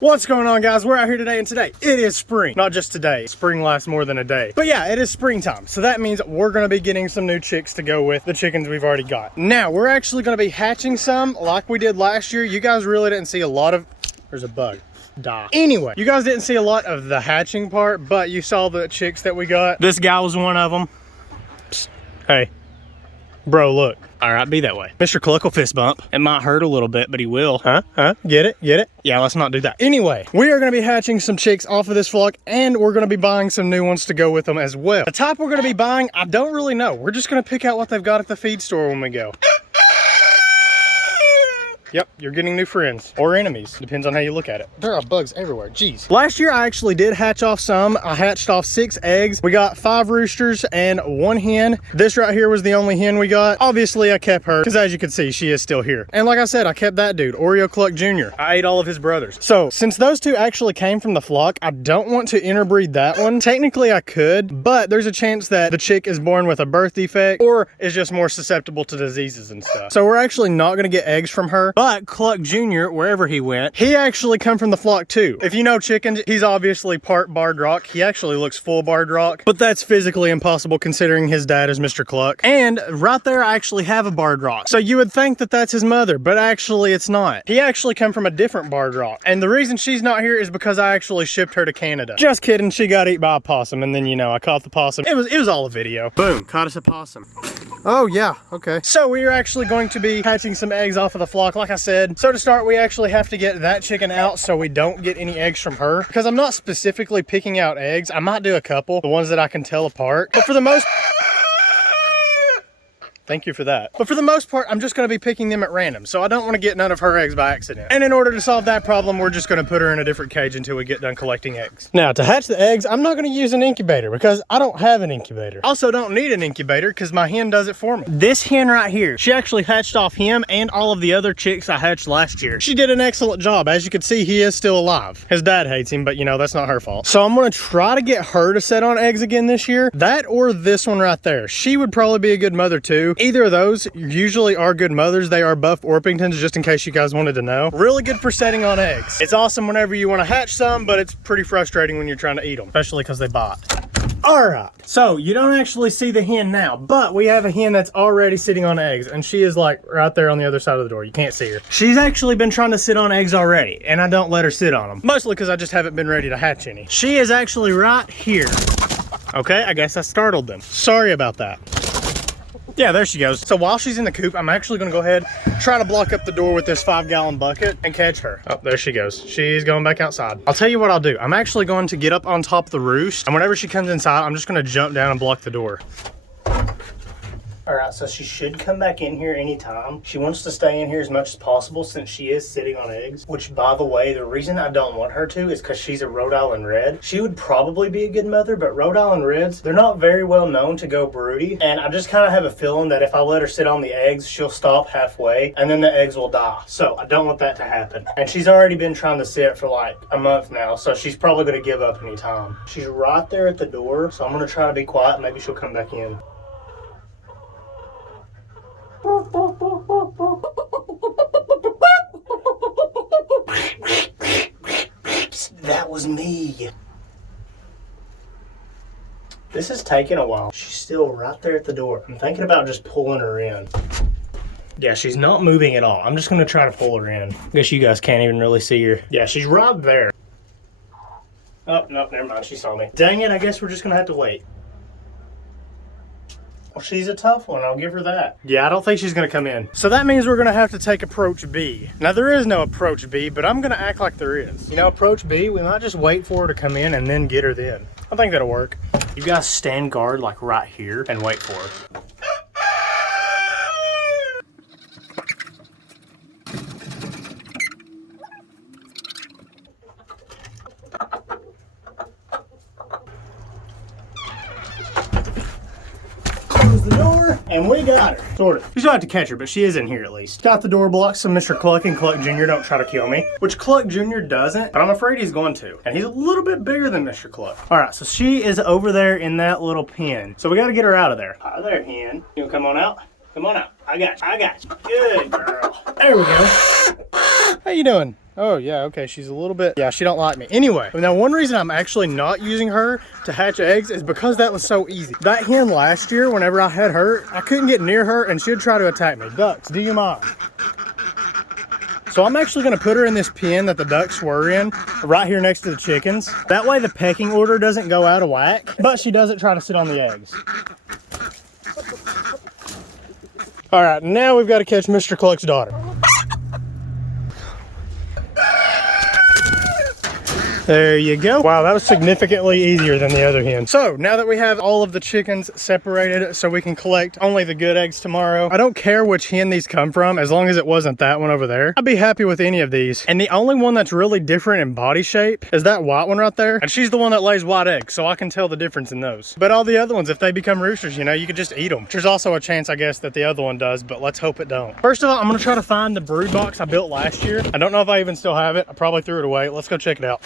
What's going on, guys? We're out here today, and today it is spring. Not just today. Spring lasts more than a day. But yeah, it is springtime. So that means we're going to be getting some new chicks to go with the chickens we've already got. Now, we're actually going to be hatching some like we did last year. You guys really didn't see a lot of... There's a bug. Die. Anyway, you guys didn't see a lot of the hatching part, but you saw the chicks that we got. This guy was one of them. Psst. Hey. Bro, look. All right, be that way. Mr. Cluck will fist bump. It might hurt a little bit, but he will. Huh? Get it? Get it? Yeah, let's not do that. Anyway, we are going to be hatching some chicks off of this flock, and we're going to be buying some new ones to go with them as well. The type we're going to be buying, I don't really know. We're just going to pick out what they've got at the feed store when we go. Yep, you're getting new friends or enemies. Depends on how you look at it. There are bugs everywhere. Jeez. Last year, I actually did hatch off some. I hatched off 6 eggs. We got 5 roosters and 1 hen. This right here was the only hen we got. Obviously, I kept her because as you can see, she is still here. And like I said, I kept that dude, Cluck Jr. I ate all of his brothers. So since those 2 actually came from the flock, I don't want to interbreed that one. Technically, I could, but there's a chance that the chick is born with a birth defect or is just more susceptible to diseases and stuff. So we're actually not going to get eggs from her. But Cluck Jr., wherever he went, he actually come from the flock too. If you know chickens, he's obviously part barred rock. He actually looks full barred rock, but that's physically impossible considering his dad is Mr. Cluck. And right there, I actually have a barred rock. So you would think that that's his mother, but actually it's not. He actually come from a different barred rock. And the reason she's not here is because I actually shipped her to Canada. Just kidding, she got eaten by a possum, and then, you know, I caught the possum. It was all a video. Boom, caught us a possum. Oh yeah, okay. So we are actually going to be hatching some eggs off of the flock, like I said. So to start, we actually have to get that chicken out so we don't get any eggs from her. Because I'm not specifically picking out eggs. I might do a couple, the ones that I can tell apart. But for the most... Thank you for that. But for the most part, I'm just going to be picking them at random, so I don't want to get none of her eggs by accident. And in order to solve that problem, we're just going to put her in a different cage until we get done collecting eggs. Now, to hatch the eggs, I'm not going to use an incubator because I don't have an incubator. Also, don't need an incubator because my hen does it for me. This hen right here, she actually hatched off him and all of the other chicks I hatched last year. She did an excellent job. As you can see, he is still alive. His dad hates him, but you know, that's not her fault. So I'm going to try to get her to set on eggs again this year. That or this one right there. She would probably be a good mother too. Either of those usually are good mothers. They are buff Orpingtons, just in case you guys wanted to know. Really good for setting on eggs. It's awesome whenever you want to hatch some, but it's pretty frustrating when you're trying to eat them, especially because they bite. All right, so you don't actually see the hen now, but we have a hen that's already sitting on eggs, and she is like right there on the other side of the door. You can't see her. She's actually been trying to sit on eggs already, and I don't let her sit on them, mostly because I just haven't been ready to hatch any. She is actually right here. Okay, I guess I startled them. Sorry about that. Yeah, there she goes. So while she's in the coop, I'm actually gonna go ahead, try to block up the door with this 5-gallon bucket and catch her. Oh, there she goes. She's going back outside. I'll tell you what I'll do. I'm actually going to get up on top of the roost, and whenever she comes inside, I'm just gonna jump down and block the door. All right, so she should come back in here anytime. She wants to stay in here as much as possible since she is sitting on eggs, which, by the way, the reason I don't want her to is because she's a Rhode Island Red. She would probably be a good mother, but Rhode Island Reds, they're not very well known to go broody, and I just kind of have a feeling that if I let her sit on the eggs, she'll stop halfway, and then the eggs will die. So I don't want that to happen. And she's already been trying to sit for like a month now, so she's probably going to give up anytime. She's right there at the door, so I'm going to try to be quiet. Maybe she'll come back in. That was me. This is taking a while. She's still right there at the door. I'm thinking about just pulling her in. Yeah, she's not moving at all. I'm just going to try to pull her in. I guess you guys can't even really see her. Yeah, she's right there. Oh, no, never mind. She saw me. Dang it, I guess we're just going to have to wait. Well, she's a tough one, I'll give her that. Yeah, I don't think she's gonna come in. So that means we're gonna have to take approach B. Now there is no approach B, but I'm gonna act like there is. You know, approach B, we might just wait for her to come in and then get her then. I think that'll work. You guys stand guard like right here and wait for her. The door, and we got her. Sort of. We still have to catch her, but she is in here at least. Got the door blocked so Mr. Cluck and Cluck Jr. don't try to kill me, which Cluck Jr. doesn't, but I'm afraid he's going to. And he's a little bit bigger than Mr. Cluck. All right, so she is over there in that little pen. So we got to get her out of there. Hi there, hen. You want to come on out? Come on out. I got you. I got you. Good girl. There we go. How you doing? Oh yeah, okay, she's a little bit, yeah, she don't like me. Anyway, now one reason I'm actually not using her to hatch eggs is because that was so easy. That hen last year, whenever I had her, I couldn't get near her and she'd try to attack me. Ducks, do you mind? So I'm actually gonna put her in this pen that the ducks were in, right here next to the chickens. That way the pecking order doesn't go out of whack, but she doesn't try to sit on the eggs. All right, now we've got to catch Mr. Cluck's daughter. There you go. Wow, that was significantly easier than the other hen. So now that we have all of the chickens separated so we can collect only the good eggs tomorrow, I don't care which hen these come from as long as it wasn't that one over there. I'd be happy with any of these. And the only one that's really different in body shape is that white one right there. And she's the one that lays white eggs, so I can tell the difference in those. But all the other ones, if they become roosters, you know, you could just eat them. There's also a chance, I guess, that the other one does, but let's hope it don't. First of all, I'm gonna try to find the brood box I built last year. I don't know if I even still have it. I probably threw it away. Let's go check it out.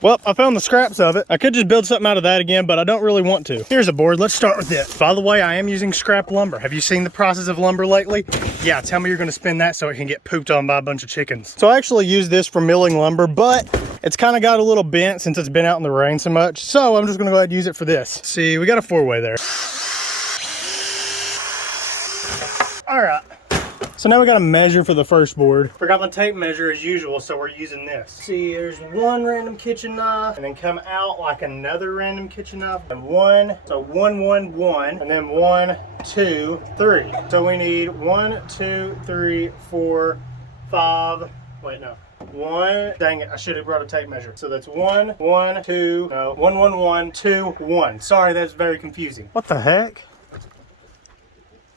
Well, I found the scraps of it. I could just build something out of that again, but I don't really want to. Here's a board. Let's start with this. By the way, I am using scrap lumber. Have you seen the prices of lumber lately? Yeah, tell me you're gonna spend that so it can get pooped on by a bunch of chickens. So I actually use this for milling lumber, but it's kind of got a little bent since it's been out in the rain so much. So I'm just gonna go ahead and use it for this. See, we got a 4-way there. All right. So now we got to measure for the first board. Forgot my tape measure as usual, so we're using this. See, there's one random kitchen knife, and then come out like another random kitchen knife, and one, so 1, 1, 1, and then 1, 2, 3. So we need 1, 2, 3, 4, 5. Wait, no. 1. Dang it! I should have brought a tape measure. So that's 1, 1, 2, no, 1, 1, 1, 2, 1. Sorry, that's very confusing. What the heck?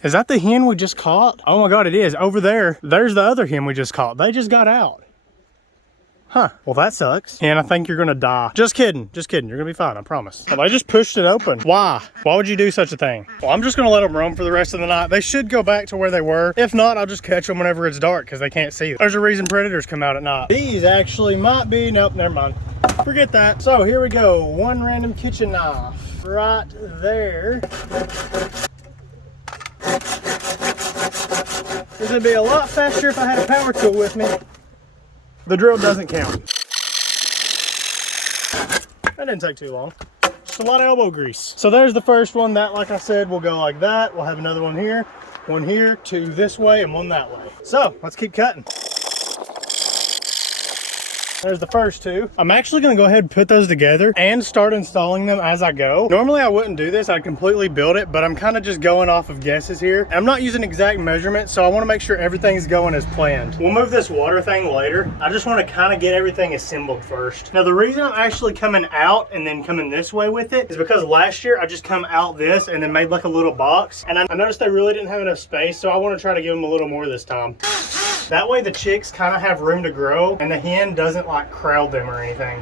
Is that the hen we just caught? Oh my God, it is. Over there, there's the other hen we just caught. They just got out. Huh, well that sucks. And I think you're gonna die. Just kidding, you're gonna be fine, I promise. Well, they just pushed it open. Why? Why would you do such a thing? Well, I'm just gonna let them roam for the rest of the night. They should go back to where they were. If not, I'll just catch them whenever it's dark because they can't see them. There's a reason predators come out at night. These actually might be, nope, never mind. Forget that. So here we go, one random kitchen knife right there. This would be a lot faster if I had a power tool with me. The drill doesn't count. That didn't take too long. Just a lot of elbow grease. So there's the first one. That, like I said, will go like that. We'll have another one here, 2 this way, and 1 that way. So let's keep cutting. There's the first 2. I'm actually gonna go ahead and put those together and start installing them as I go. Normally I wouldn't do this, I'd completely build it, but I'm kind of just going off of guesses here. I'm not using exact measurements, so I wanna make sure everything's going as planned. We'll move this water thing later. I just wanna kind of get everything assembled first. Now the reason I'm actually coming out and then coming this way with it is because last year I just come out this and then made like a little box. And I noticed they really didn't have enough space, so I wanna try to give them a little more this time. That way the chicks kind of have room to grow and the hen doesn't like crowd them or anything.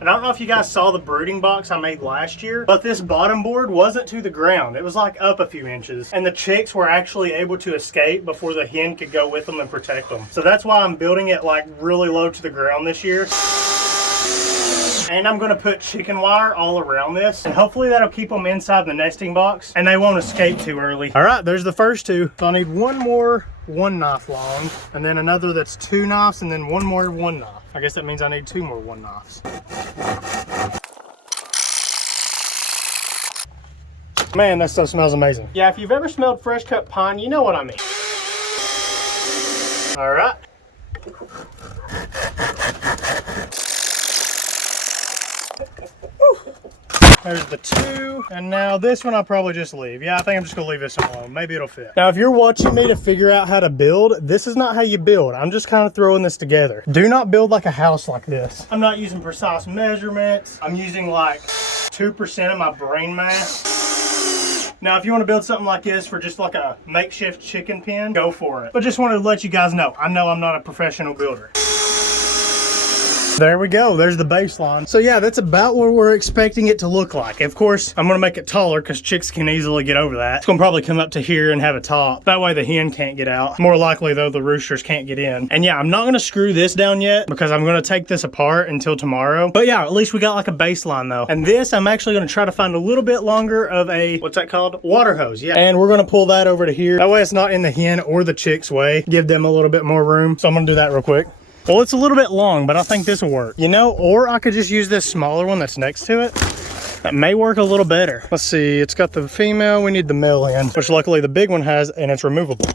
And I don't know if you guys saw the brooding box I made last year, but this bottom board wasn't to the ground. It was like up a few inches. And the chicks were actually able to escape before the hen could go with them and protect them. So that's why I'm building it like really low to the ground this year. And I'm gonna put chicken wire all around this, and hopefully that'll keep them inside the nesting box and they won't escape too early. All right, there's the first 2. So I need one more 1 knife long, and then another that's 2 knives, and then one more 1 knife. I guess that means I need 2 more 1 knives. Man, that stuff smells amazing. Yeah, if you've ever smelled fresh cut pine, you know what I mean. All right. There's the 2, and now this one I'll probably just leave. Yeah, I think I'm just gonna leave this one alone. Maybe it'll fit. Now, if you're watching me to figure out how to build, this is not how you build. I'm just kind of throwing this together. Do not build like a house like this. I'm not using precise measurements. I'm using like 2% of my brain mass. Now, if you want to build something like this for just like a makeshift chicken pen, go for it. But just wanted to let you guys know, I know I'm not a professional builder. There we go. There's the baseline. So yeah, that's about what we're expecting it to look like. Of course, I'm gonna make it taller because chicks can easily get over that. It's gonna probably come up to here and have a top. That way the hen can't get out. More likely though, the roosters can't get in. And yeah, I'm not gonna screw this down yet because I'm gonna take this apart until tomorrow. But yeah, at least we got like a baseline though. And this, I'm actually gonna try to find a little bit longer of a, what's that called? Water hose, yeah. And we're gonna pull that over to here. That way it's not in the hen or the chick's way. Give them a little bit more room. So I'm gonna do that real quick. Well, it's a little bit long, but I think this will work. You know, or I could just use this smaller one that's next to it. That may work a little better. Let's see, it's got the female, we need the male in, which luckily the big one has, and it's removable.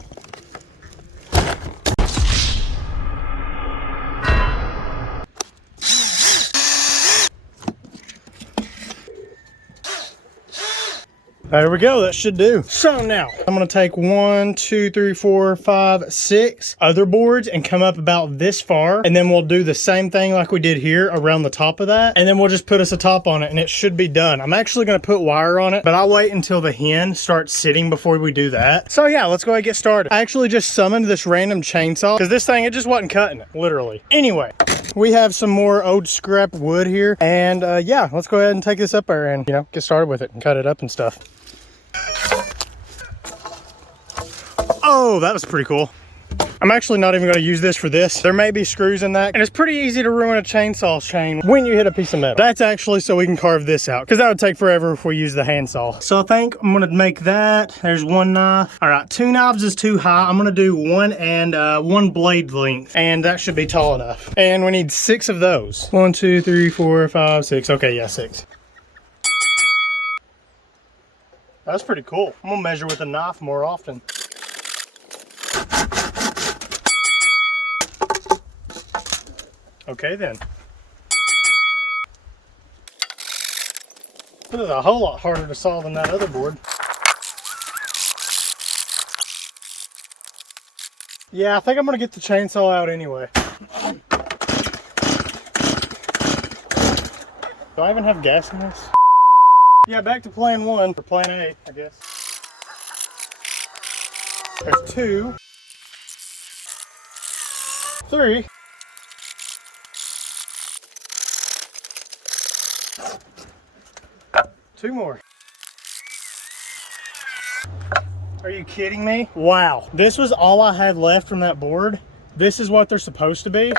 There we go, that should do. So now, I'm gonna take 1, 2, 3, 4, 5, 6 other boards and come up about this far. And then we'll do the same thing like we did here around the top of that. And then we'll just put us a top on it and it should be done. I'm actually gonna put wire on it, but I'll wait until the hen starts sitting before we do that. So yeah, let's go ahead and get started. I actually just summoned this random chainsaw because this thing, it just wasn't cutting it, literally. Anyway, we have some more old scrap wood here. And yeah, let's go ahead and take this up there and, you know, get started with it and cut it up and stuff. Oh, that was pretty cool. I'm actually not even going to use this for this. There may be screws in that, and it's pretty easy to ruin a chainsaw chain when you hit a piece of metal. That's actually so we can carve this out, because that would take forever if we use the handsaw. So I think I'm going to make that. There's one knife. All right, 2 knives is too high. I'm going to do 1 and 1 blade length, and that should be tall enough. And we need 6 of those. 1, 2, 3, 4, 5, 6. Okay, yeah, 6. That's pretty cool. I'm gonna measure with a knife more often. Okay then. This is a whole lot harder to saw than that other board. Yeah, I think I'm gonna get the chainsaw out anyway. Do I even have gas in this? Yeah, back to plan 1, or plan A, I guess. There's 2. 3. 2 more. Are you kidding me? Wow. This was all I had left from that board. This is what they're supposed to be.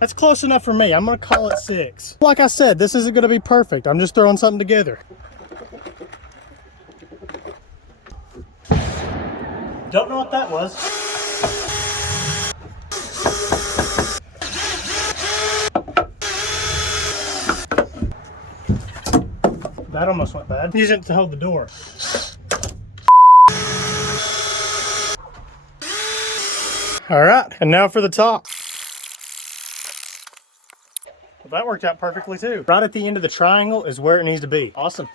That's close enough for me. I'm gonna call it 6. Like I said, this isn't gonna be perfect. I'm just throwing something together. Don't know what that was. That almost went bad. Use it to hold the door. All right, and now for the top. Well, that worked out perfectly too. Right at the end of the triangle is where it needs to be. Awesome.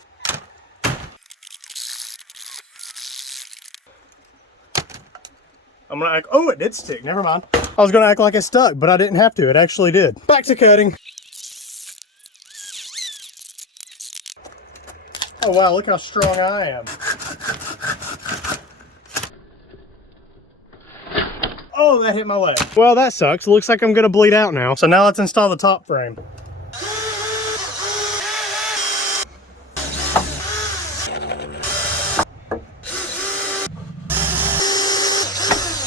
I'm gonna act, oh, it did stick, never mind. I was gonna act like it stuck, but I didn't have to, it actually did. Back to cutting. Oh wow, look how strong I am. Oh, that hit my leg. Well, that sucks. Looks like I'm gonna bleed out now. So now let's install the top frame.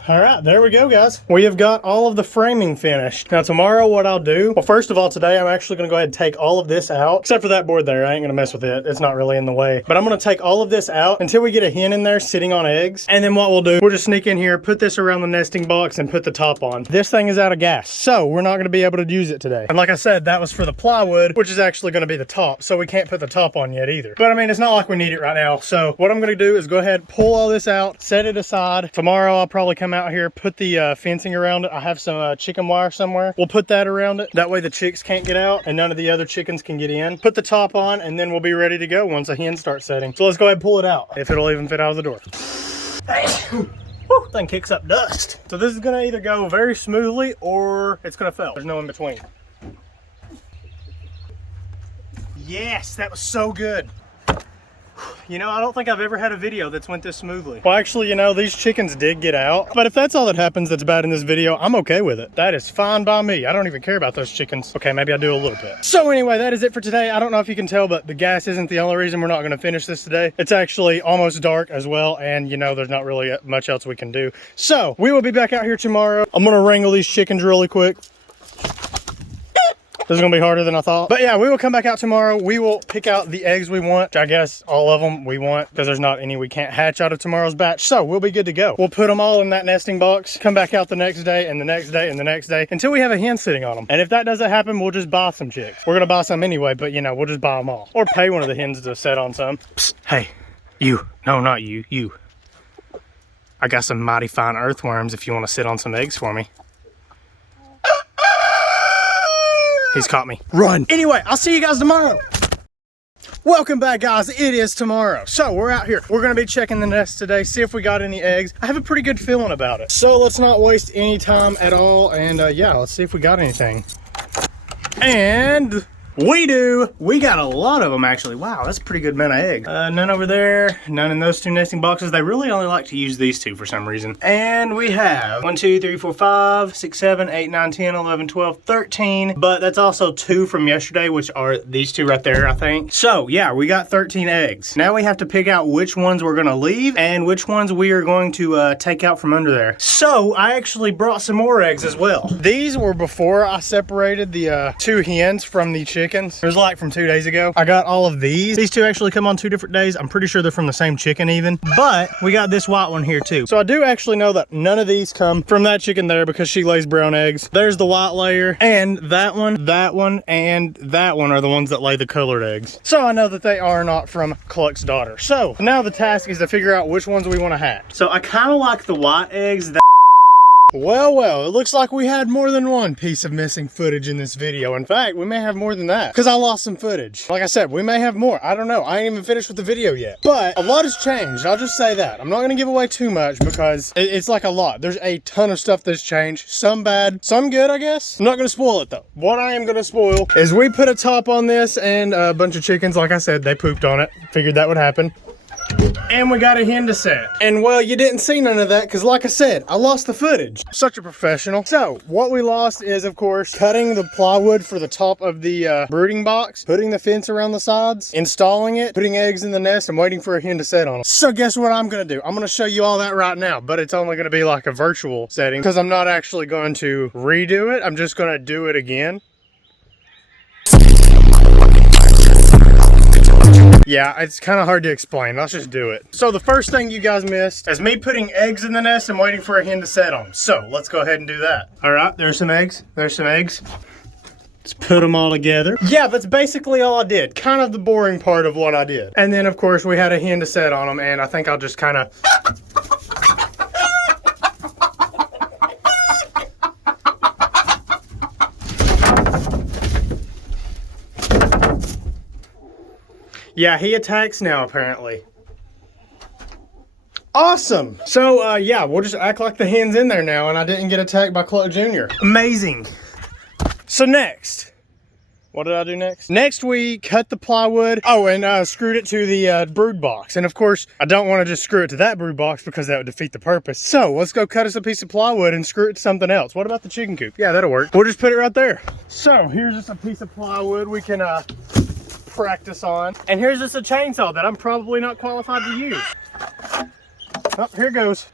All right, there we go, guys. We have got all of the framing finished. Now tomorrow what I'll do, well, first of all, today I'm actually gonna go ahead and take all of this out, except for that board there. I ain't gonna mess with it. It's not really in the way. But I'm gonna take all of this out until we get a hen in there sitting on eggs. And then what we'll do, we'll just sneak in here, put this around the nesting box and put the top on. This thing is out of gas, so we're not gonna be able to use it today. And like I said, that was for the plywood, which is actually gonna be the top, so we can't put the top on yet either. But I mean, it's not like we need it right now. So what I'm gonna do is go ahead, pull all this out, set it aside. Tomorrow I'll probably come out here, put the fencing around it. I have some chicken wire somewhere. We'll put that around it. That way the chicks can't get out and none of the other chickens can get in. Put the top on and then we'll be ready to go once the hen starts setting. So let's go ahead and pull it out, if it'll even fit out of the door. Whew, thing kicks up dust. So this is gonna either go very smoothly or it's gonna fail. There's no in between. Yes, that was so good. You know, I don't think I've ever had a video that's went this smoothly. Well, actually, you know, these chickens did get out. But if that's all that happens that's bad in this video, I'm okay with it. That is fine by me. I don't even care about those chickens. Okay, maybe I do a little bit. So anyway, that is it for today. I don't know if you can tell, but the gas isn't the only reason we're not gonna finish this today. It's actually almost dark as well. And you know, there's not really much else we can do. So we will be back out here tomorrow. I'm gonna wrangle these chickens really quick. This is gonna be harder than I thought. But yeah, we will come back out tomorrow. We will pick out the eggs we want. I guess all of them we want, because there's not any we can't hatch out of tomorrow's batch. So we'll be good to go. We'll put them all in that nesting box, come back out the next day and the next day and the next day until we have a hen sitting on them. And if that doesn't happen, we'll just buy some chicks. We're gonna buy some anyway, but you know, we'll just buy them all. Or pay one of the hens to set on some. Psst, hey, you. No, not you, you. I got some mighty fine earthworms if you want to sit on some eggs for me. He's caught me. Run. Anyway, I'll see you guys tomorrow. Welcome back, guys. It is tomorrow. So we're out here. We're gonna be checking the nest today, see if we got any eggs. I have a pretty good feeling about it. So let's not waste any time at all. And yeah, let's see if we got anything. And we do. We got a lot of them, actually. Wow, that's a pretty good amount of eggs. None over there, none in those two nesting boxes. They really only like to use these two for some reason. And we have 1, 2, 3, 4, 5, 6, 7, 8, 9, 10, 11, 12, 13. But that's also 2 from yesterday, which are these two right there, I think. So yeah, we got 13 eggs. Now we have to pick out which ones we're gonna leave and which ones we are going to take out from under there. So I actually brought some more eggs as well. These were before I separated the 2 hens from the chickens. It was like from 2 days ago. I got all of these. These two actually come on 2 different days. I'm pretty sure they're from the same chicken even. But we got this white one here too. So I do actually know that none of these come from that chicken there because she lays brown eggs. There's the white layer, and that one, and that one are the ones that lay the colored eggs. So I know that they are not from Cluck's daughter. So now the task is to figure out which ones we want to hatch. So I kind of like the white eggs. Well, it looks like we had more than one piece of missing footage in this video. In fact, we may have more than that because I lost some footage. Like I said, we may have more. I don't know. I ain't even finished with the video yet. But a lot has changed. I'll just say that. I'm not going to give away too much because it's like a lot. There's a ton of stuff that's changed. Some bad, some good, I guess. I'm not going to spoil it though. What I am going to spoil is we put a top on this and a bunch of chickens. Like I said, they pooped on it. Figured that would happen. And we got a hen to set. And well, you didn't see none of that because like I said, I lost the footage. Such a professional. So what we lost is, of course, cutting the plywood for the top of the brooding box, putting the fence around the sides, installing it, putting eggs in the nest, and waiting for a hen to set on them. So guess what I'm gonna do? I'm gonna show you all that right now, but it's only gonna be like a virtual setting because I'm not actually going to redo it. I'm just gonna do it again. Yeah, it's kind of hard to explain. Let's just do it. So the first thing you guys missed is me putting eggs in the nest and waiting for a hen to set on them. So let's go ahead and do that. All right, there's some eggs. There's some eggs. Let's put them all together. Yeah, that's basically all I did. Kind of the boring part of what I did. And then of course we had a hen to set on them, and I think I'll just kind of... Yeah, he attacks now, apparently. Awesome. So, yeah, we'll just act like the hen's in there now and I didn't get attacked by Cluck Jr. Amazing. So next, what did I do next? Next, we cut the plywood. Oh, and screwed it to the brood box. And of course, I don't want to just screw it to that brood box because that would defeat the purpose. So let's go cut us a piece of plywood and screw it to something else. What about the chicken coop? Yeah, that'll work. We'll just put it right there. So here's just a piece of plywood we can, practice on. And here's just a chainsaw that I'm probably not qualified to use. Oh, here goes.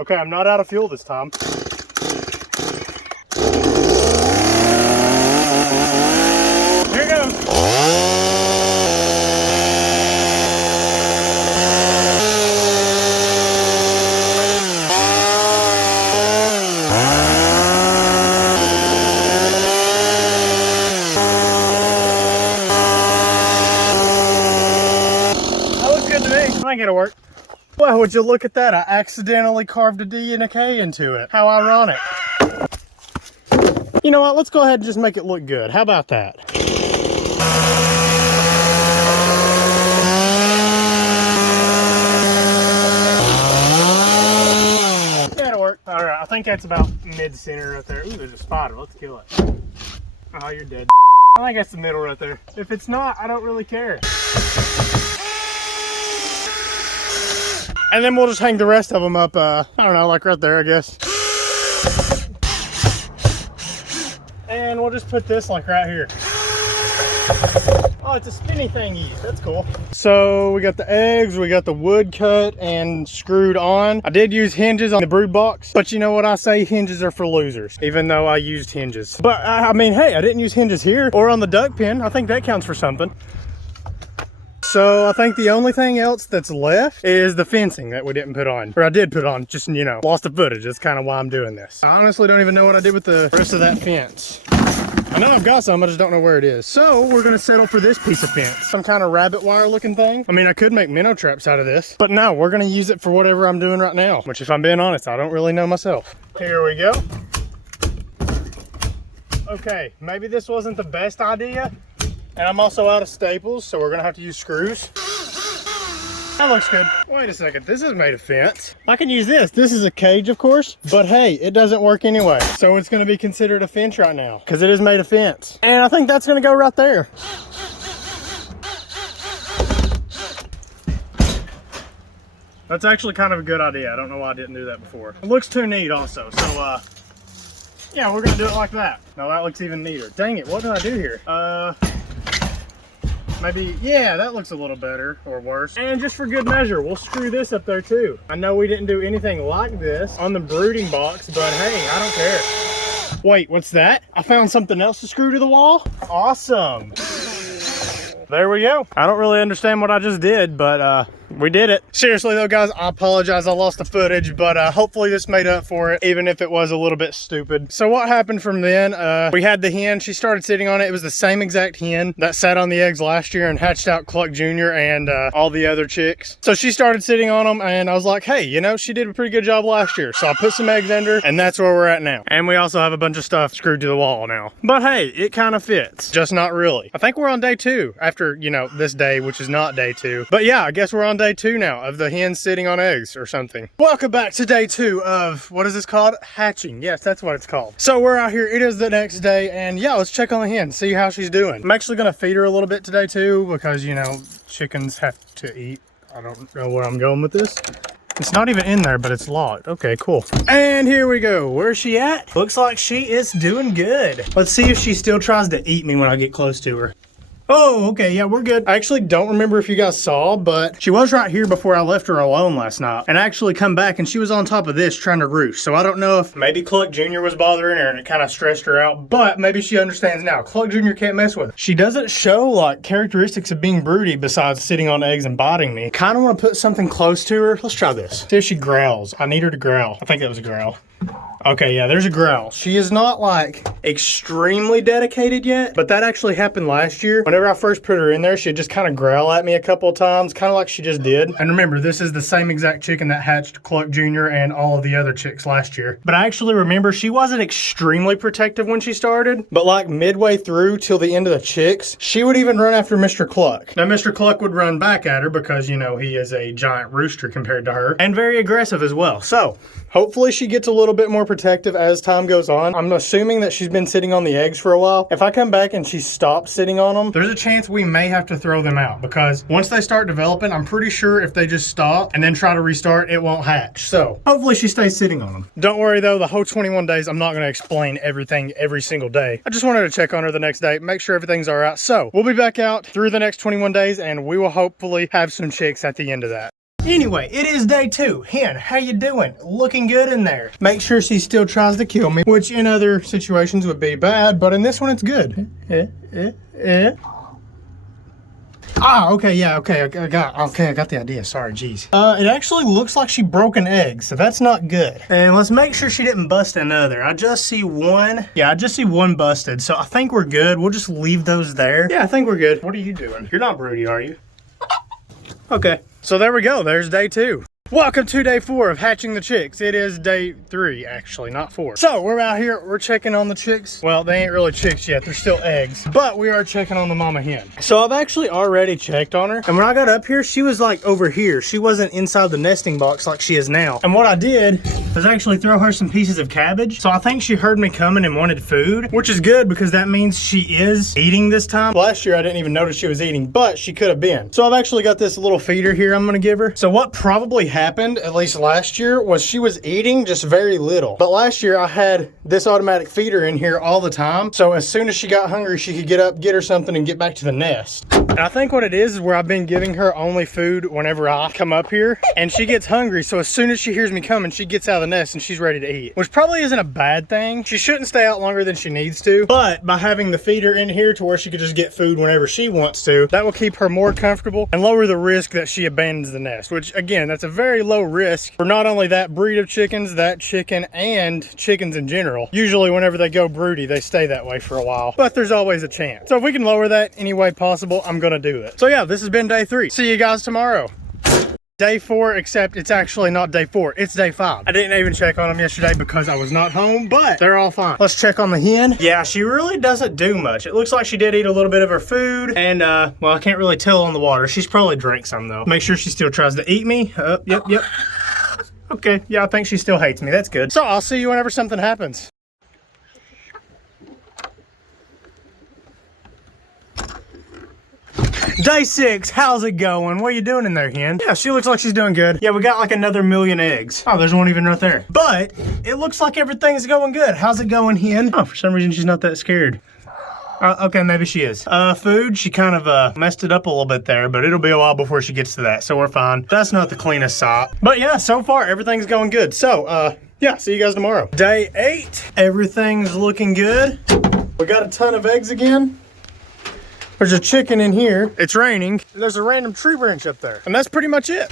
Okay, I'm not out of fuel this time. Here goes. I think it'll work. Well, would you look at that? I accidentally carved a D and a K into it. How ironic. You know what? Let's go ahead and just make it look good. How about that? That'll work. All right, I think that's about mid-center right there. Ooh, there's a spider. Let's kill it. Oh, you're dead. I think that's the middle right there. If it's not, I don't really care. And then we'll just hang the rest of them up, I don't know, like right there, I guess. And we'll just put this like right here. Oh, it's a spinny thingy. That's cool. So we got the eggs, we got the wood cut and screwed on. I did use hinges on the brood box, but you know what I say? Hinges are for losers, even though I used hinges. But I mean, hey, I didn't use hinges here or on the duck pen. I think that counts for something. So I think the only thing else that's left is the fencing that we didn't put on. Or I did put on, just, you know, lost the footage. That's kind of why I'm doing this. I honestly don't even know what I did with the rest of that fence. I know I've got some, I just don't know where it is. So we're gonna settle for this piece of fence. Some kind of rabbit wire looking thing. I mean, I could make minnow traps out of this, but no, we're gonna use it for whatever I'm doing right now, which if I'm being honest, I don't really know myself. Here we go. Okay, maybe this wasn't the best idea. And I'm also out of staples, so we're gonna have to use screws. That looks good. Wait a second, this is made of fence. I can use this. This is a cage, of course, but hey, it doesn't work anyway. So it's gonna be considered a fence right now, because it is made of fence. And I think that's gonna go right there. That's actually kind of a good idea. I don't know why I didn't do that before. It looks too neat also, so yeah, we're gonna do it like that. Now that looks even neater. Dang it, what did I do here? Maybe, yeah, that looks a little better or worse. And just for good measure, we'll screw this up there too. I know we didn't do anything like this on the brooding box, but hey, I don't care. Wait, what's that? I found something else to screw to the wall? Awesome. There we go. I don't really understand what I just did, but we did it. Seriously though, guys, I apologize. I lost the footage, but hopefully this made up for it, even if it was a little bit stupid. So what happened from then, we had the hen. She started sitting on it. It was the same exact hen that sat on the eggs last year and hatched out Cluck Jr. and all the other chicks. So she started sitting on them, and I was like, hey, you know, she did a pretty good job last year. So I put some eggs in her, and that's where we're at now. And we also have a bunch of stuff screwed to the wall now. But hey, it kind of fits, just not really. I think we're on day 2 after, you know, this day, which is not day 2. But yeah, I guess we're on day 2 now of the hens sitting on eggs or something. Welcome back to day 2 of, what is this called? Hatching. Yes, that's what it's called. So we're out here. It is the next day, and yeah, let's check on the hen, see how she's doing. I'm actually gonna feed her a little bit today too, because, you know, chickens have to eat. I don't know where I'm going with this. It's not even in there, but it's locked. Okay, cool. And here we go. Where's she at? Looks like she is doing good. Let's see if she still tries to eat me when I get close to her. Oh, okay, yeah, we're good. I actually don't remember if you guys saw, but she was right here before I left her alone last night. And I actually come back and she was on top of this trying to roost. So I don't know if maybe Cluck Jr. was bothering her and it kind of stressed her out, but maybe she understands now. Cluck Jr. can't mess with her. She doesn't show like characteristics of being broody besides sitting on eggs and biting me. Kind of want to put something close to her. Let's try this. See if she growls. I need her to growl. I think that was a growl. Okay, yeah, there's a growl. She is not like extremely dedicated yet, but that actually happened last year. Whenever I first put her in there, she'd just kind of growl at me a couple of times, kind of like she just did. And remember, this is the same exact chicken that hatched Cluck Jr. and all of the other chicks last year. But I actually remember she wasn't extremely protective when she started, but like midway through till the end of the chicks, she would even run after Mr. Cluck. Now, Mr. Cluck would run back at her because, you know, he is a giant rooster compared to her and very aggressive as well. So hopefully she gets a little bit more protective as time goes on. I'm assuming that she's been sitting on the eggs for a while. If I come back and she stops sitting on them, there's a chance we may have to throw them out because once they start developing, I'm pretty sure if they just stop and then try to restart, it won't hatch. So hopefully she stays sitting on them. Don't worry though, the whole 21 days, I'm not going to explain everything every single day. I just wanted to check on her the next day, make sure everything's all right. So we'll be back out through the next 21 days and we will hopefully have some chicks at the end of that. Anyway, it is day 2. Hen, how you doing? Looking good in there. Make sure she still tries to kill me, which in other situations would be bad, but in this one it's good. Ah, okay, yeah, okay, I got the idea. Sorry, geez. It actually looks like she broke an egg, so that's not good. And let's make sure she didn't bust another. I just see one. Yeah, I just see one busted, so I think we're good. We'll just leave those there. Yeah, I think we're good. What are you doing? You're not broody, are you? Okay. So there we go, there's day 2. Welcome to day 4 of hatching the chicks. It is day 3, actually, not 4. So we're out here, we're checking on the chicks. Well, they ain't really chicks yet, they're still eggs, but we are checking on the mama hen. So I've actually already checked on her, and when I got up here, she was like over here. She wasn't inside the nesting box like she is now. And what I did was actually throw her some pieces of cabbage. So I think she heard me coming and wanted food, which is good because that means she is eating this time. Last year, I didn't even notice she was eating, but she could have been. So I've actually got this little feeder here I'm gonna give her. So what probably happened, at least last year, was she was eating just very little. But last year I had this automatic feeder in here all the time. So as soon as she got hungry, she could get up, get her something, and get back to the nest. And I think what it is where I've been giving her only food whenever I come up here, and she gets hungry. So as soon as she hears me coming, she gets out of the nest and she's ready to eat, which probably isn't a bad thing. She shouldn't stay out longer than she needs to, but by having the feeder in here to where she could just get food whenever she wants to, that will keep her more comfortable and lower the risk that she abandons the nest, which again, that's a very low risk for not only that breed of chickens, that chicken, and chickens in general. Usually whenever they go broody, they stay that way for a while, but there's always a chance. So if we can lower that any way possible, I'm gonna do it. So yeah, this has been day 3. See you guys tomorrow. Day 4, except it's actually not day 4, it's day 5. I didn't even check on them yesterday because I was not home, but they're all fine. Let's check on the hen. Yeah, she really doesn't do much. It looks like she did eat a little bit of her food, and well, I can't really tell on the water. She's probably drank some though. Make sure she still tries to eat me. Yep. Okay, yeah, I think she still hates me. That's good. So I'll see you whenever something happens. Day 6, how's it going? What are you doing in there, hen? Yeah, she looks like she's doing good. Yeah, we got like another 1,000,000 eggs. Oh, there's one even right there. But it looks like everything's going good. How's it going, hen? Oh, for some reason she's not that scared. Okay, maybe she is. Food, she kind of messed it up a little bit there, but it'll be a while before she gets to that, so we're fine. That's not the cleanest sight. But yeah, so far everything's going good. So, yeah, see you guys tomorrow. Day 8, everything's looking good. We got a ton of eggs again. There's a chicken in here. It's raining. There's a random tree branch up there. And that's pretty much it.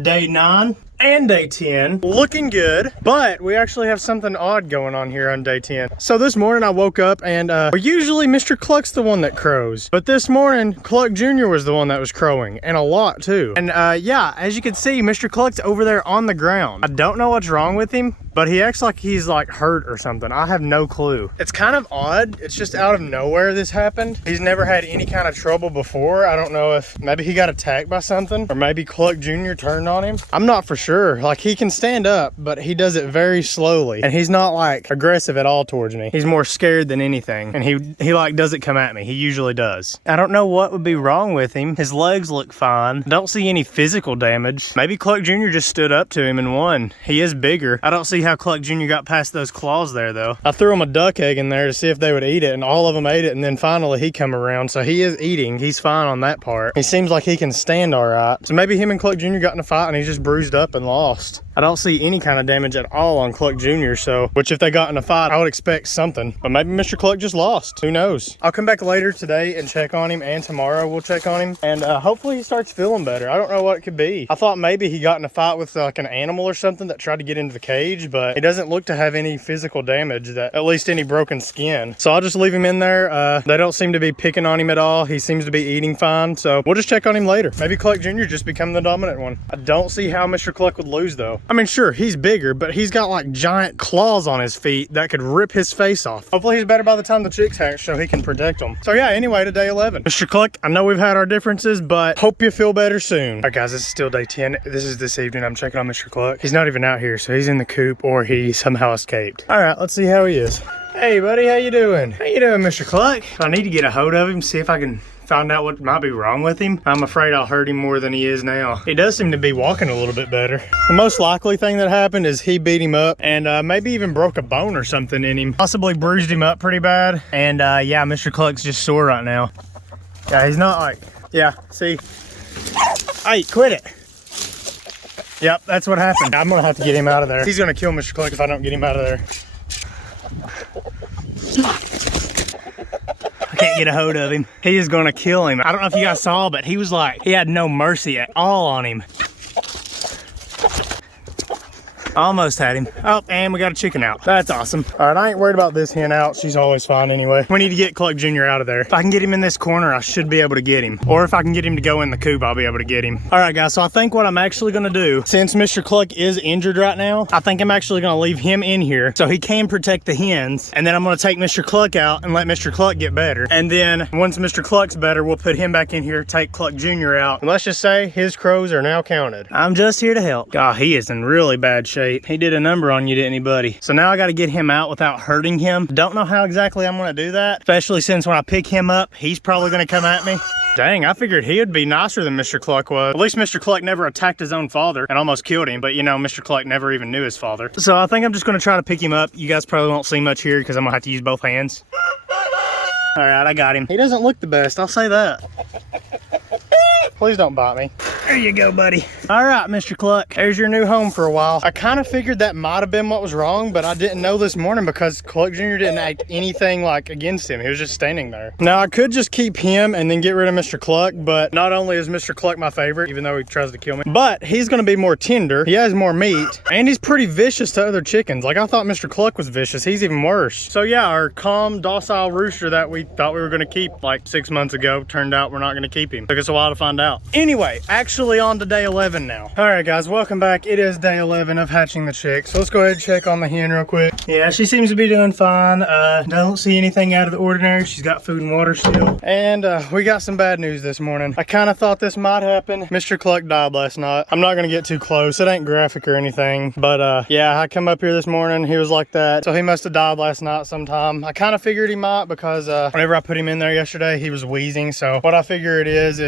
Day 9 and day 10, looking good, but we actually have something odd going on here on day 10. So this morning I woke up and usually Mr. Cluck's the one that crows, but this morning Cluck Jr. was the one that was crowing, and a lot too. And yeah, as you can see, Mr. Cluck's over there on the ground. I don't know what's wrong with him, but he acts like he's like hurt or something. I have no clue. It's kind of odd. It's just out of nowhere this happened. He's never had any kind of trouble before. I don't know if maybe he got attacked by something, or maybe Cluck Jr. turned on him. I'm not for sure. Like, he can stand up, but he does it very slowly, and he's not like aggressive at all towards me. He's more scared than anything, and he like doesn't come at me. He usually does. I don't know what would be wrong with him. His legs look fine. Don't see any physical damage. Maybe Cluck Jr. just stood up to him and won. He is bigger. I don't see how Cluck Jr. got past those claws there though. I threw him a duck egg in there to see if they would eat it, and all of them ate it, and then finally he come around, so he is eating. He's fine on that part. He seems like he can stand all right. So maybe him and Cluck Jr. got in a fight and he's just bruised up and lost. I don't see any kind of damage at all on Cluck Jr. So, which if they got in a fight, I would expect something. But maybe Mr. Cluck just lost. Who knows? I'll come back later today and check on him, and tomorrow we'll check on him. And hopefully he starts feeling better. I don't know what it could be. I thought maybe he got in a fight with like an animal or something that tried to get into the cage, but he doesn't look to have any physical damage, that at least any broken skin. So I'll just leave him in there. They don't seem to be picking on him at all. He seems to be eating fine. So we'll just check on him later. Maybe Cluck Jr. just become the dominant one. I don't see how Mr. Cluck would lose though. I mean, sure, he's bigger, but he's got like giant claws on his feet that could rip his face off. Hopefully he's better by the time the chicks hatch so he can protect them. So yeah, anyway, to day 11. Mr. Cluck, I know we've had our differences, but hope you feel better soon. All right, guys, this is still day 10. This is this evening. I'm checking on Mr. Cluck. He's not even out here, so he's in the coop or he somehow escaped. All right, let's see how he is. Hey, buddy, how you doing? How you doing, Mr. Cluck? I need to get a hold of him, see if I can find out what might be wrong with him. I'm afraid I'll hurt him more than he is now. He does seem to be walking a little bit better. The most likely thing that happened is he beat him up and maybe even broke a bone or something in him. Possibly bruised him up pretty bad. And yeah, Mr. Cluck's just sore right now. Yeah, he's not like, yeah, see? Hey, quit it. Yep, that's what happened. I'm gonna have to get him out of there. He's gonna kill Mr. Cluck if I don't get him out of there. I can't get a hold of him. He is gonna kill him. I don't know if you guys saw, but he was like, he had no mercy at all on him. Almost had him. Oh, and we got a chicken out. That's awesome. All right, I ain't worried about this hen out. She's always fine anyway. We need to get Cluck Jr. out of there. If I can get him in this corner, I should be able to get him. Or if I can get him to go in the coop, I'll be able to get him. All right, guys, so I think what I'm actually gonna do, since Mr. Cluck is injured right now, I think I'm actually gonna leave him in here so he can protect the hens. And then I'm gonna take Mr. Cluck out and let Mr. Cluck get better. And then once Mr. Cluck's better, we'll put him back in here, take Cluck Jr. out. And let's just say his crows are now counted. I'm just here to help. God, he is in really bad shape. He did a number on you, didn't he, buddy? So now I gotta get him out without hurting him. Don't know how exactly I'm gonna do that, especially since when I pick him up, he's probably gonna come at me. Dang, I figured he'd be nicer than Mr. Cluck was. At least Mr. Cluck never attacked his own father and almost killed him, but you know, Mr. Cluck never even knew his father. So I think I'm just gonna try to pick him up. You guys probably won't see much here because I'm gonna have to use both hands. All right, I got him. He doesn't look the best, I'll say that. Please don't bite me. There you go, buddy. All right, Mr. Cluck, there's your new home for a while. I kind of figured that might have been what was wrong, but I didn't know this morning because Cluck Jr. didn't act anything like against him. He was just standing there. Now, I could just keep him and then get rid of Mr. Cluck, but not only is Mr. Cluck my favorite, even though he tries to kill me, but he's gonna be more tender. He has more meat, and he's pretty vicious to other chickens. Like, I thought Mr. Cluck was vicious. He's even worse. So yeah, our calm, docile rooster that we thought we were gonna keep like 6 months ago, turned out we're not gonna keep him. Took us a while to find out. Anyway, actually on to day 11 now. All right, guys, welcome back. It is day 11 of hatching the chicks. So let's go ahead and check on the hen real quick. Yeah, she seems to be doing fine. Don't see anything out of the ordinary. She's got food and water still. And we got some bad news this morning. I kind of thought this might happen. Mr. Cluck died last night. I'm not gonna get too close. It ain't graphic or anything, but yeah, I come up here this morning, he was like that. So he must have died last night sometime. I kind of figured he might because whenever I put him in there yesterday, he was wheezing. So what I figure it is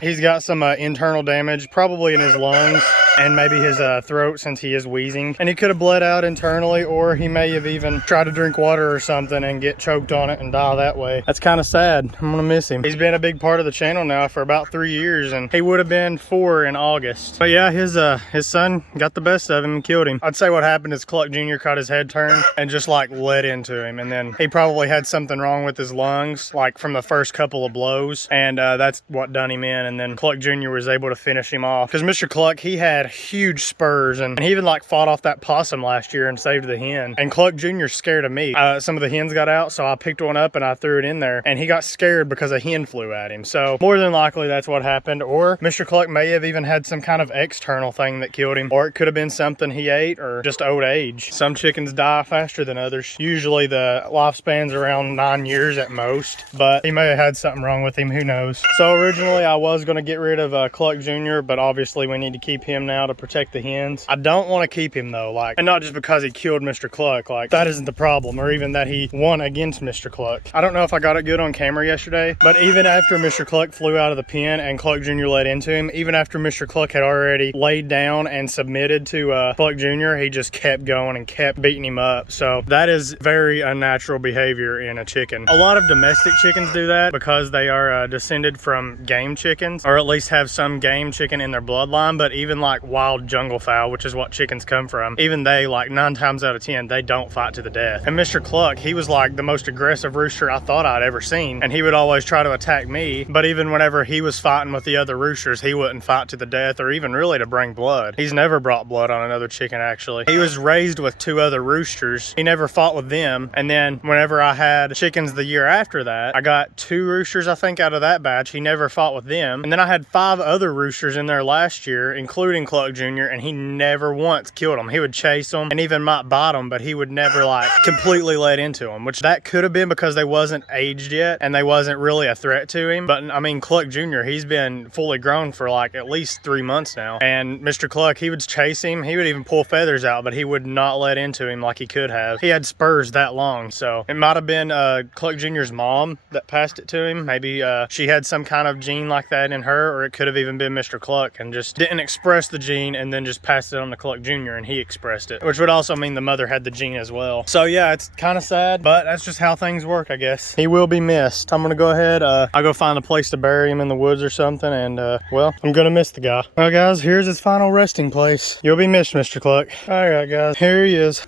he's got some internal damage, probably in his lungs and maybe his throat, since he is wheezing. And he could have bled out internally, or he may have even tried to drink water or something and get choked on it and die that way. That's kind of sad. I'm gonna miss him. He's been a big part of the channel now for about 3 years, and he would have been 4 in August. But yeah, his son got the best of him and killed him. I'd say what happened is Cluck Jr. caught his head turned and just like led into him, and then he probably had something wrong with his lungs, like from the first couple of blows, and that's what done him in. And then Cluck Jr. was able to finish him off because Mr. Cluck, he had huge spurs, and he even like fought off that possum last year and saved the hen. And Cluck Jr. scared of me. Some of the hens got out, so I picked one up and I threw it in there, and he got scared because a hen flew at him. So more than likely that's what happened, or Mr. Cluck may have even had some kind of external thing that killed him, or it could have been something he ate, or just old age. Some chickens die faster than others. Usually the lifespan's around 9 years at most, but he may have had something wrong with him, who knows. So originally I was going to get rid of Cluck Jr., but obviously we need to keep him now to protect the hens. I don't want to keep him though, like, and not just because he killed Mr. Cluck, like that isn't the problem, or even that he won against Mr. Cluck. I don't know if I got it good on camera yesterday, but even after Mr. Cluck flew out of the pen and Cluck Jr. led into him, even after Mr. Cluck had already laid down and submitted to Cluck Jr., he just kept going and kept beating him up. So that is very unnatural behavior in a chicken. A lot of domestic chickens do that because they are descended from game chickens, or at least have some game chicken in their bloodline. But even like wild jungle fowl, which is what chickens come from, even they, like 9 times out of 10, they don't fight to the death. And Mr. Cluck, he was like the most aggressive rooster I thought I'd ever seen, and he would always try to attack me. But even whenever he was fighting with the other roosters, he wouldn't fight to the death, or even really to bring blood. He's never brought blood on another chicken, actually. He was raised with 2 other roosters. He never fought with them. And then whenever I had chickens the year after that, I got 2 roosters, I think, out of that batch. He never fought with them. And then I had 5 other roosters in there last year, including Cluck Jr., and he never once killed them. He would chase them and even might bite them, but he would never like completely let into them, which that could have been because they wasn't aged yet and they wasn't really a threat to him. But I mean, Cluck Jr., he's been fully grown for like at least 3 months now. And Mr. Cluck, he would chase him. He would even pull feathers out, but he would not let into him like he could have. He had spurs that long. So it might have been Cluck Jr.'s mom that passed it to him. Maybe she had some kind of gene like that in her, or it could have even been Mr. Cluck and just didn't express the gene and then just passed it on to Cluck Jr. and he expressed it, which would also mean the mother had the gene as well. So yeah, it's kind of sad, but that's just how things work, I guess. He will be missed. I'm gonna go ahead, I'll go find a place to bury him in the woods or something, and well, I'm gonna miss the guy. Well guys, here's his final resting place. You'll be missed, Mr. Cluck. All right guys, here he is.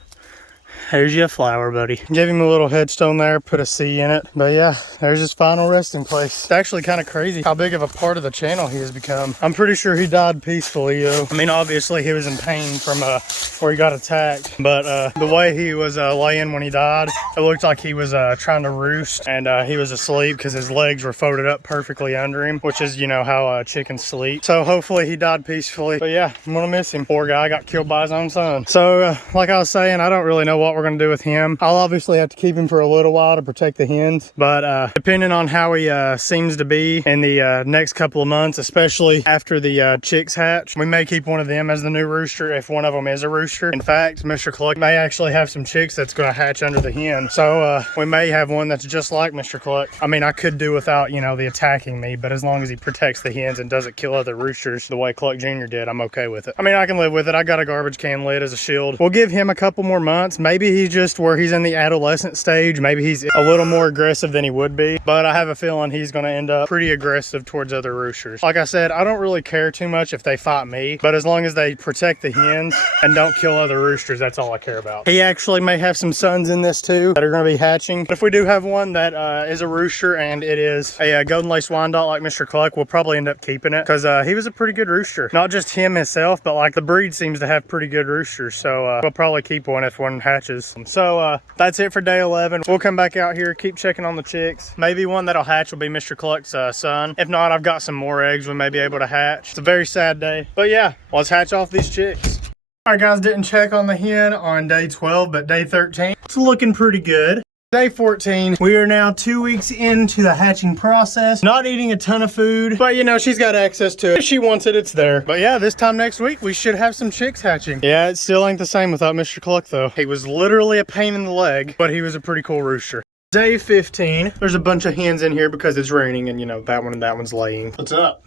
There's your flower, buddy. Gave him a little headstone there, put a C in it. But yeah, there's his final resting place. It's actually kind of crazy how big of a part of the channel he has become. I'm pretty sure he died peacefully, though. I mean, obviously he was in pain from where he got attacked, but the way he was laying when he died, it looked like he was trying to roost, and he was asleep because his legs were folded up perfectly under him, which is, you know, how chickens sleep. So hopefully he died peacefully. But yeah, I'm gonna miss him. Poor guy got killed by his own son. So like I was saying, I don't really know what we're gonna do with him. I'll obviously have to keep him for a little while to protect the hens, but depending on how he seems to be in the next couple of months, especially after the chicks hatch, we may keep one of them as the new rooster if one of them is a rooster. In fact, Mr. Cluck may actually have some chicks that's gonna hatch under the hen. So we may have one that's just like Mr. Cluck. I mean, I could do without, you know, the attacking me, but as long as he protects the hens and doesn't kill other roosters the way Cluck Jr. did, I'm okay with it. I mean, I can live with it. I got a garbage can lid as a shield. We'll give him a couple more months. Maybe he's just where he's in the adolescent stage. Maybe he's a little more aggressive than he would be, but I have a feeling he's going to end up pretty aggressive towards other roosters. Like I said, I don't really care too much if they fight me, but as long as they protect the hens and don't kill other roosters, that's all I care about. He actually may have some sons in this too that are going to be hatching, but if we do have one that is a rooster and it is a golden lace Wyandotte like Mr. Cluck, we'll probably end up keeping it because he was a pretty good rooster. Not just him himself, but like the breed seems to have pretty good roosters, so we'll probably keep one if one hatches. So that's it for day 11. We'll come back out here, keep checking on the chicks. Maybe one that'll hatch will be Mr. Cluck's son. If not, I've got some more eggs we may be able to hatch. It's a very sad day, but yeah, let's hatch off these chicks. All right, guys, didn't check on the hen on day 12, but day 13, it's looking pretty good. Day 14, we are now 2 weeks into the hatching process. Not eating a ton of food, but you know, she's got access to it. If she wants it, it's there. But yeah, this time next week, we should have some chicks hatching. Yeah, it still ain't the same without Mr. Cluck, though. He was literally a pain in the leg, but he was a pretty cool rooster. Day 15, there's a bunch of hens in here because it's raining, and you know, that one and that one's laying. What's up?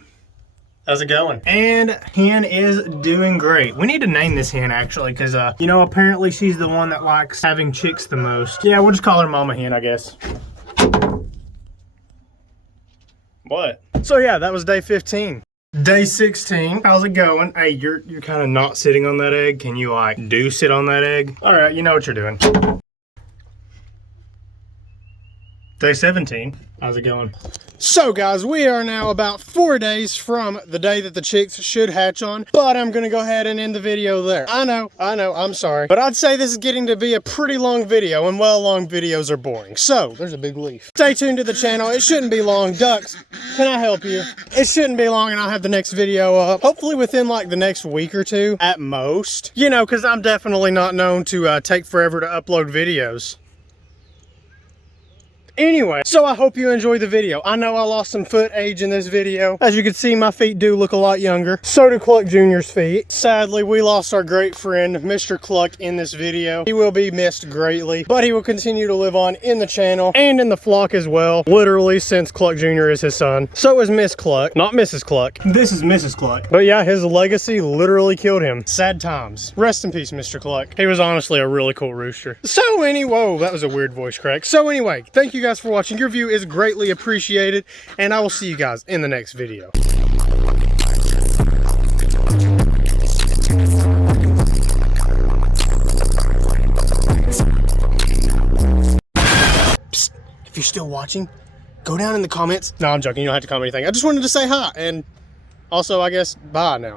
How's it going? And hen is doing great. We need to name this hen actually, because you know, apparently she's the one that likes having chicks the most. Yeah, we'll just call her Mama Hen, I guess. What? So yeah, that was day 15. Day 16, how's it going? Hey, you're kind of not sitting on that egg. Can you like do sit on that egg? All right, you know what you're doing. Day 17, how's it going? So guys, we are now about 4 days from the day that the chicks should hatch on, but I'm gonna go ahead and end the video there. I know, I'm sorry, but I'd say this is getting to be a pretty long video, and well, long videos are boring. So, there's a big leaf. Stay tuned to the channel, it shouldn't be long. Ducks, can I help you? It shouldn't be long and I'll have the next video up, hopefully within like the next week or two, at most. You know, because I'm definitely not known to take forever to upload videos. Anyway, so I hope you enjoyed the video. I know I lost some foot age in this video. As you can see, my feet do look a lot younger. So do Cluck Jr.'s feet. Sadly, we lost our great friend, Mr. Cluck, in this video. He will be missed greatly, but he will continue to live on in the channel and in the flock as well. Literally, since Cluck Jr. is his son. So is Miss Cluck, not Mrs. Cluck. This is Mrs. Cluck. But yeah, his legacy literally killed him. Sad times. Rest in peace, Mr. Cluck. He was honestly a really cool rooster. So anyway, whoa, that was a weird voice crack. So anyway, thank you guys for watching. Your view is greatly appreciated, and I will see you guys in the next video. Psst, if you're still watching, go down in the comments. No, I'm joking, you don't have to comment anything. I just wanted to say hi, and also, I guess, bye now.